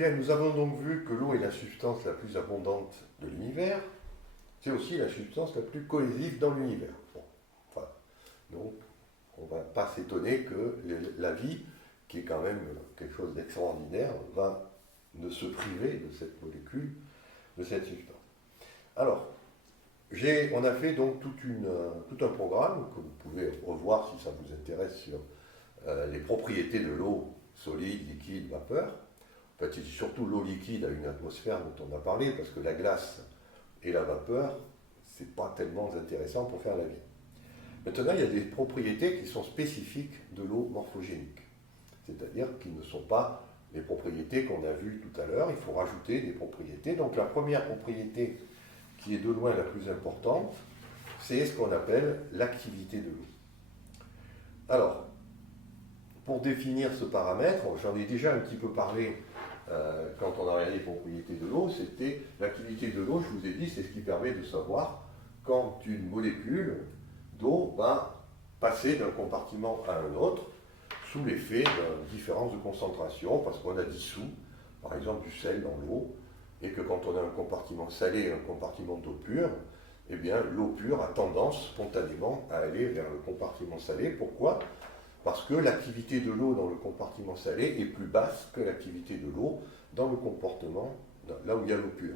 Bien, nous avons donc vu que l'eau est la substance la plus abondante de l'univers. C'est aussi la substance la plus cohésive dans l'univers. Bon, enfin, donc, on ne va pas s'étonner que la vie, qui est quand même quelque chose d'extraordinaire, va ne se priver de cette molécule, de cette substance. Alors, on a fait donc tout un programme que vous pouvez revoir si ça vous intéresse sur les propriétés de l'eau solide, liquide, vapeur. En fait, c'est surtout l'eau liquide à une atmosphère dont on a parlé, parce que la glace et la vapeur, c'est pas tellement intéressant pour faire la vie. Maintenant, il y a des propriétés qui sont spécifiques de l'eau morphogénique, c'est-à-dire qui ne sont pas les propriétés qu'on a vues tout à l'heure, il faut rajouter des propriétés. Donc la première propriété, qui est de loin la plus importante, c'est ce qu'on appelle l'activité de l'eau. Alors, pour définir ce paramètre, j'en ai déjà un petit peu parlé quand on a regardé les propriétés de l'eau, c'était l'activité de l'eau, je vous ai dit, c'est ce qui permet de savoir quand une molécule d'eau va passer d'un compartiment à un autre sous l'effet de différence de concentration, parce qu'on a dissous, par exemple, du sel dans l'eau, et que quand on a un compartiment salé et un compartiment d'eau pure, eh bien, l'eau pure a tendance spontanément à aller vers le compartiment salé. Pourquoi ? Parce que l'activité de l'eau dans le compartiment salé est plus basse que l'activité de l'eau dans le comportement, là où il y a l'eau pure.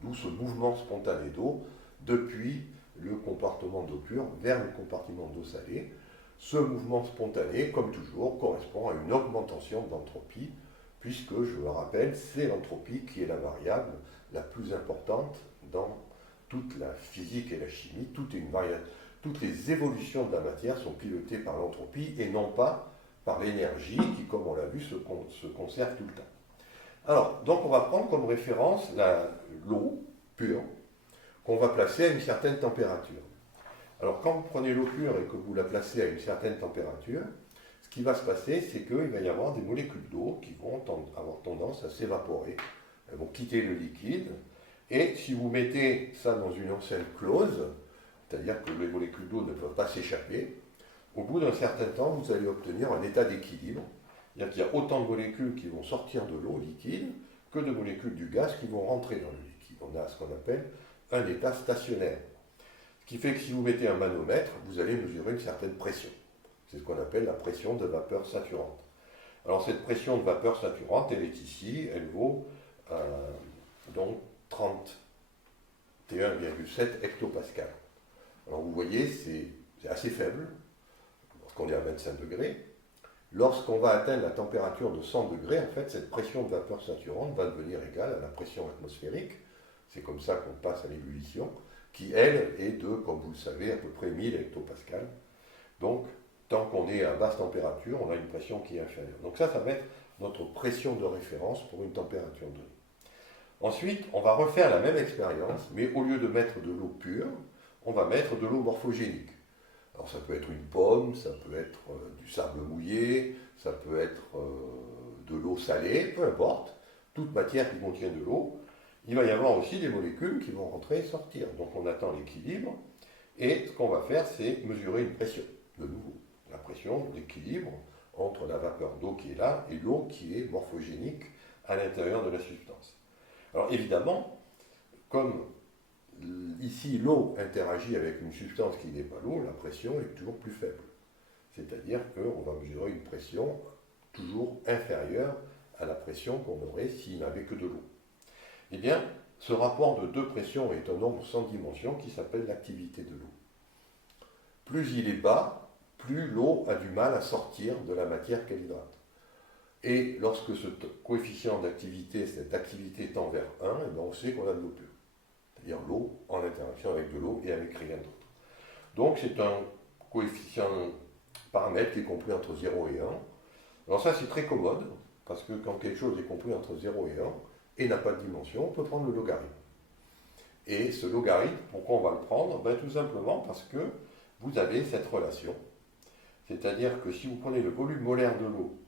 D'où ce mouvement spontané d'eau depuis le compartiment d'eau pure vers le compartiment d'eau salée. Ce mouvement spontané, comme toujours, correspond à une augmentation d'entropie, puisque, je le rappelle, c'est l'entropie qui est la variable la plus importante dans toute la physique et la chimie. Toutes les évolutions de la matière sont pilotées par l'entropie et non pas par l'énergie qui, comme on l'a vu, se conserve tout le temps. Alors, donc on va prendre comme référence l'eau pure qu'on va placer à une certaine température. Alors, quand vous prenez l'eau pure et que vous la placez à une certaine température, ce qui va se passer, c'est qu'il va y avoir des molécules d'eau qui vont avoir tendance à s'évaporer. Elles vont quitter le liquide. Et si vous mettez ça dans une enceinte close, c'est-à-dire que les molécules d'eau ne peuvent pas s'échapper, au bout d'un certain temps, vous allez obtenir un état d'équilibre. C'est-à-dire qu'il y a autant de molécules qui vont sortir de l'eau liquide que de molécules du gaz qui vont rentrer dans le liquide. On a ce qu'on appelle un état stationnaire. Ce qui fait que si vous mettez un manomètre, vous allez mesurer une certaine pression. C'est ce qu'on appelle la pression de vapeur saturante. Alors cette pression de vapeur saturante, elle est ici, elle vaut donc 31,7 hectopascales. Alors vous voyez, c'est assez faible, lorsqu'on est à 25 degrés. Lorsqu'on va atteindre la température de 100 degrés, en fait, cette pression de vapeur saturante va devenir égale à la pression atmosphérique. C'est comme ça qu'on passe à l'ébullition, qui, elle, est de, comme vous le savez, à peu près 1000 hectopascales. Donc, tant qu'on est à basse température, on a une pression qui est inférieure. Donc ça va être notre pression de référence pour une température donnée. Ensuite, on va refaire la même expérience, mais au lieu de mettre de l'eau pure, on va mettre de l'eau morphogénique. Alors ça peut être une pomme, ça peut être du sable mouillé, ça peut être de l'eau salée, peu importe, toute matière qui contient de l'eau. Il va y avoir aussi des molécules qui vont rentrer et sortir. Donc on attend l'équilibre, et ce qu'on va faire, c'est mesurer une pression, de nouveau. La pression d'équilibre entre la vapeur d'eau qui est là et l'eau qui est morphogénique à l'intérieur de la substance. Alors évidemment, comme ici l'eau interagit avec une substance qui n'est pas l'eau, la pression est toujours plus faible. C'est-à-dire qu'on va mesurer une pression toujours inférieure à la pression qu'on aurait s'il n'avait que de l'eau. Eh bien, ce rapport de deux pressions est un nombre sans dimension qui s'appelle l'activité de l'eau. Plus il est bas, plus l'eau a du mal à sortir de la matière qu'elle hydrate. Et lorsque ce coefficient d'activité, cette activité tend vers 1, eh bien on sait qu'on a de l'eau pure. C'est-à-dire l'eau en interaction avec de l'eau et avec rien d'autre. Donc c'est un coefficient paramètre qui est compris entre 0 et 1. Alors ça c'est très commode, parce que quand quelque chose est compris entre 0 et 1 et n'a pas de dimension, on peut prendre le logarithme. Et ce logarithme, pourquoi on va le prendre ? Tout simplement parce que vous avez cette relation. C'est-à-dire que si vous prenez le volume molaire de l'eau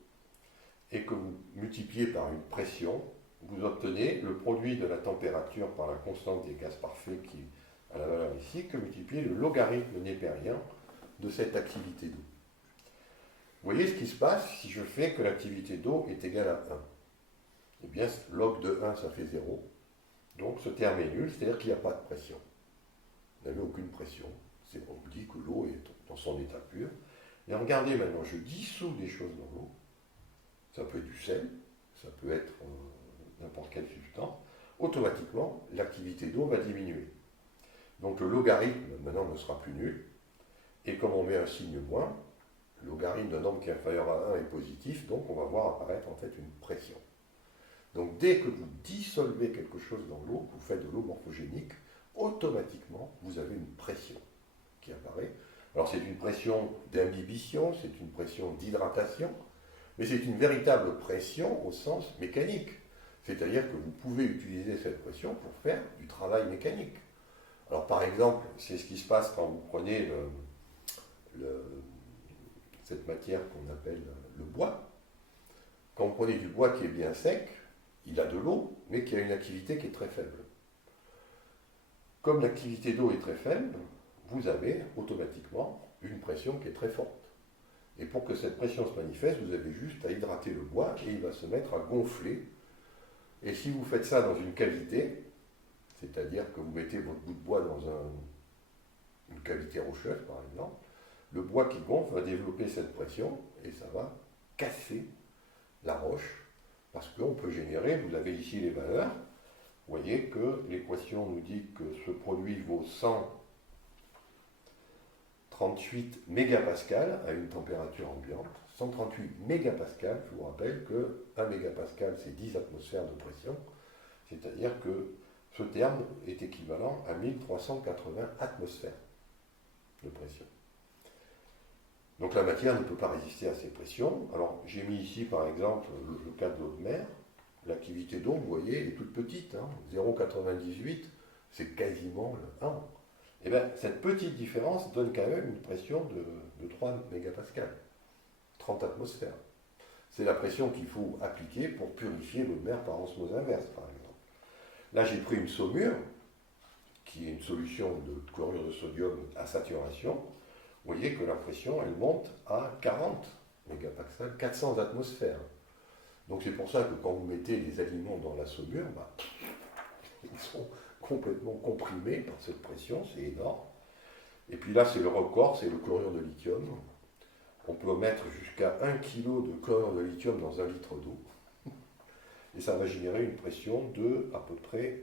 et que vous multipliez par une pression, vous obtenez le produit de la température par la constante des gaz parfaits qui a la valeur ici, que multiplier le logarithme népérien de cette activité d'eau. Vous voyez ce qui se passe si je fais que l'activité d'eau est égale à 1. Eh bien log de 1 ça fait 0. Donc ce terme est nul, c'est-à-dire qu'il n'y a pas de pression. Vous n'avez aucune pression. On vous dit que l'eau est dans son état pur. Et regardez maintenant, je dissous des choses dans l'eau. Ça peut être du sel, ça peut être n'importe quelle substance. Automatiquement, l'activité d'eau va diminuer. Donc le logarithme maintenant ne sera plus nul. Et comme on met un signe moins, le logarithme d'un nombre qui est inférieur à 1 est positif, donc on va voir apparaître en fait une pression. Donc dès que vous dissolvez quelque chose dans l'eau, que vous faites de l'eau morphogénique, automatiquement vous avez une pression qui apparaît. Alors c'est une pression d'imbibition, c'est une pression d'hydratation, mais c'est une véritable pression au sens mécanique. C'est-à-dire que vous pouvez utiliser cette pression pour faire du travail mécanique. Alors par exemple, c'est ce qui se passe quand vous prenez cette matière qu'on appelle le bois. Quand vous prenez du bois qui est bien sec, il a de l'eau, mais qui a une activité qui est très faible. Comme l'activité d'eau est très faible, vous avez automatiquement une pression qui est très forte. Et pour que cette pression se manifeste, vous avez juste à hydrater le bois et il va se mettre à gonfler. Et si vous faites ça dans une cavité, c'est-à-dire que vous mettez votre bout de bois dans une cavité rocheuse par exemple, le bois qui gonfle va développer cette pression et ça va casser la roche parce qu'on peut générer, vous avez ici les valeurs, vous voyez que l'équation nous dit que ce produit vaut 138 mégapascales à une température ambiante. 138 mégapascales, je vous rappelle que 1 mégapascal c'est 10 atmosphères de pression, c'est-à-dire que ce terme est équivalent à 1380 atmosphères de pression. Donc la matière ne peut pas résister à ces pressions. Alors j'ai mis ici par exemple le cas de l'eau de mer. L'activité d'eau, vous voyez, est toute petite, 0,98, c'est quasiment le 1. Et bien cette petite différence donne quand même une pression de 3 mégapascales, 30 atmosphères. C'est la pression qu'il faut appliquer pour purifier l'eau de mer par osmose inverse, par exemple. Là j'ai pris une saumure, qui est une solution de chlorure de sodium à saturation. Vous voyez que la pression, elle monte à 40 mégapascales, 400 atmosphères. Donc c'est pour ça que quand vous mettez les aliments dans la saumure, ils sont complètement comprimés par cette pression, c'est énorme. Et puis là, c'est le record, c'est le chlorure de lithium. On peut mettre jusqu'à 1 kg de chlorure de lithium dans 1 litre d'eau. Et ça va générer une pression de à peu près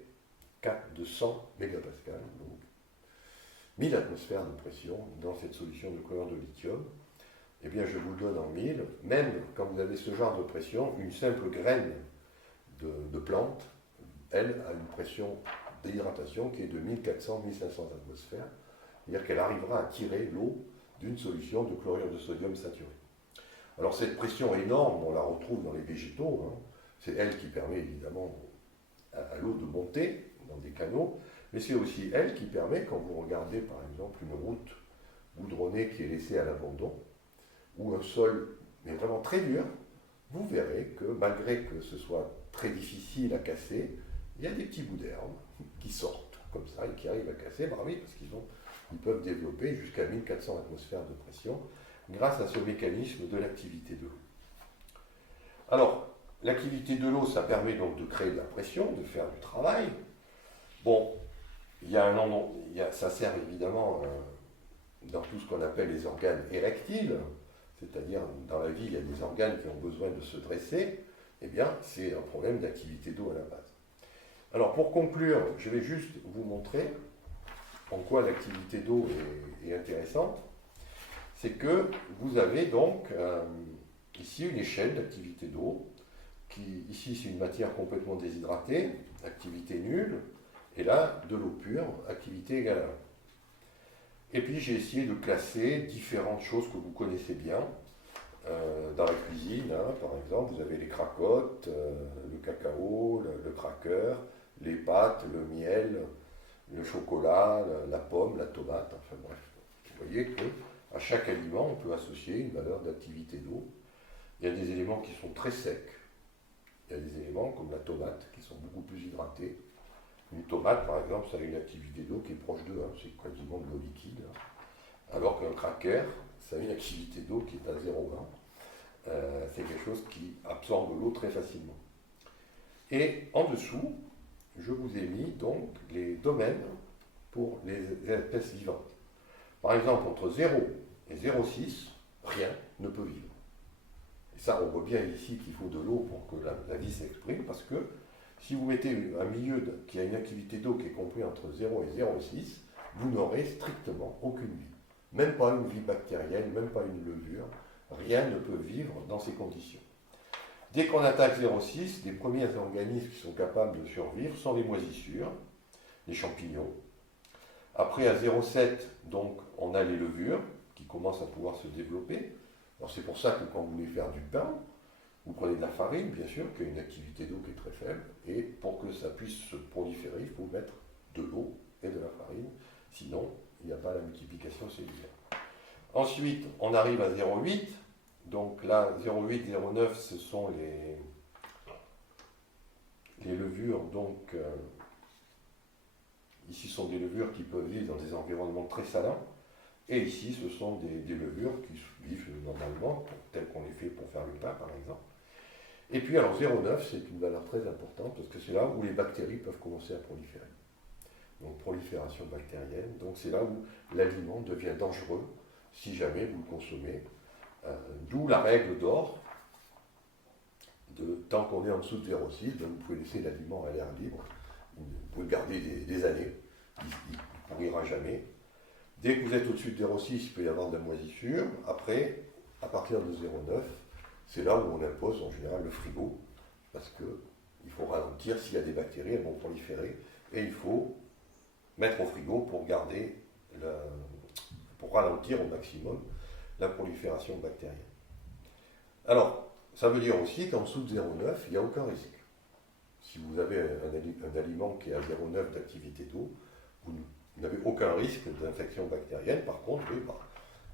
100 mégapascales. Donc 1000 atmosphères de pression dans cette solution de chlorure de lithium. Eh bien, je vous le donne en 1000. Même quand vous avez ce genre de pression, une simple graine de plante, elle a une pression d'hydratation qui est de 1400-1500 atmosphères. C'est-à-dire qu'elle arrivera à tirer l'eau d'une solution de chlorure de sodium saturé. Alors cette pression énorme, on la retrouve dans les végétaux, c'est elle qui permet évidemment à l'eau de monter dans des canaux, mais c'est aussi elle qui permet, quand vous regardez par exemple une route goudronnée qui est laissée à l'abandon, ou un sol mais vraiment très dur, vous verrez que malgré que ce soit très difficile à casser, il y a des petits bouts d'herbe qui sortent comme ça et qui arrivent à casser, oui, parce qu'ils peuvent développer jusqu'à 1400 atmosphères de pression grâce à ce mécanisme de l'activité de l'eau. Alors, l'activité de l'eau, ça permet donc de créer de la pression, de faire du travail. Bon, ça sert évidemment dans tout ce qu'on appelle les organes érectiles, c'est-à-dire dans la vie, il y a des organes qui ont besoin de se dresser, eh bien, c'est un problème d'activité d'eau à la base. Alors, pour conclure, je vais juste vous montrer en quoi l'activité d'eau est intéressante. C'est que vous avez donc ici une échelle d'activité d'eau, qui ici c'est une matière complètement déshydratée, activité nulle, et là, de l'eau pure, activité égale à 1. Et puis j'ai essayé de classer différentes choses que vous connaissez bien. Dans la cuisine, par exemple, vous avez les cracottes, le cacao, le cracker, les pâtes, le miel, le chocolat, la pomme, la tomate, enfin bref. Vous voyez qu'à chaque aliment, on peut associer une valeur d'activité d'eau. Il y a des éléments qui sont très secs. Il y a des éléments comme la tomate qui sont beaucoup plus hydratés. Une tomate, par exemple, ça a une activité d'eau qui est proche de 1, c'est quasiment de l'eau liquide. Alors qu'un cracker, ça a une activité d'eau qui est à 0,1. C'est quelque chose qui absorbe l'eau très facilement. Et en dessous, je vous ai mis donc les domaines pour les espèces vivantes. Par exemple, entre 0 et 0,6, rien ne peut vivre. Et ça, on voit bien ici qu'il faut de l'eau pour que la vie s'exprime, parce que si vous mettez un milieu qui a une activité d'eau qui est compris entre 0 et 0,6, vous n'aurez strictement aucune vie. Même pas une vie bactérienne, même pas une levure, rien ne peut vivre dans ces conditions. Dès qu'on attaque 0,6, les premiers organismes qui sont capables de survivre sont les moisissures, les champignons. Après, à 0,7, donc, on a les levures qui commencent à pouvoir se développer. Alors c'est pour ça que quand vous voulez faire du pain, vous prenez de la farine, bien sûr, qui a une activité d'eau qui est très faible, et pour que ça puisse se proliférer, il faut mettre de l'eau et de la farine, sinon il n'y a pas la multiplication cellulaire. Ensuite, on arrive à 0,8, donc là, 0,8, 0,9, ce sont les levures, donc ici ce sont des levures qui peuvent vivre dans des environnements très salins, et ici ce sont des levures qui vivent normalement, telles qu'on les fait pour faire le pain par exemple. Et puis alors 0,9 c'est une valeur très importante parce que c'est là où les bactéries peuvent commencer à proliférer. Donc prolifération bactérienne, donc c'est là où l'aliment devient dangereux si jamais vous le consommez. D'où la règle d'or, tant qu'on est en dessous de 0,6, vous pouvez laisser l'aliment à l'air libre, vous pouvez le garder des années, il ne pourrira jamais. Dès que vous êtes au-dessus de 0,6, il peut y avoir de la moisissure. Après, à partir de 0,9, c'est là où on impose en général le frigo, parce qu'il faut ralentir, s'il y a des bactéries, elles vont proliférer, et il faut mettre au frigo pour ralentir au maximum la prolifération bactérienne. Alors, ça veut dire aussi qu'en dessous de 0,9, il n'y a aucun risque. Si vous avez un aliment qui est à 0,9 d'activité d'eau, vous n'avez aucun risque d'infection bactérienne. Par contre, oui,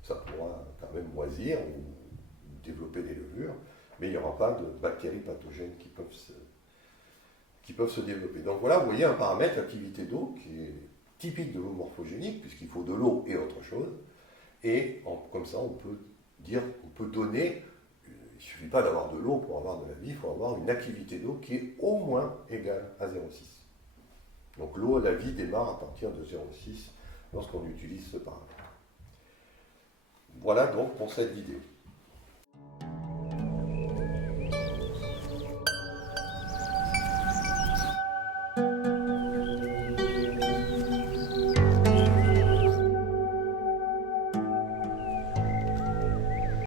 ça pourra quand même moisir ou développer des levures, mais il n'y aura pas de bactéries pathogènes qui peuvent se développer. Donc voilà, vous voyez un paramètre, l'activité d'eau, qui est typique de l'eau morphogénique, puisqu'il faut de l'eau et autre chose. Et comme ça, on peut donner, il ne suffit pas d'avoir de l'eau pour avoir de la vie, il faut avoir une activité d'eau qui est au moins égale à 0,6. Donc l'eau, la vie démarre à partir de 0,6 lorsqu'on utilise ce paramètre. Voilà donc pour cette vidéo.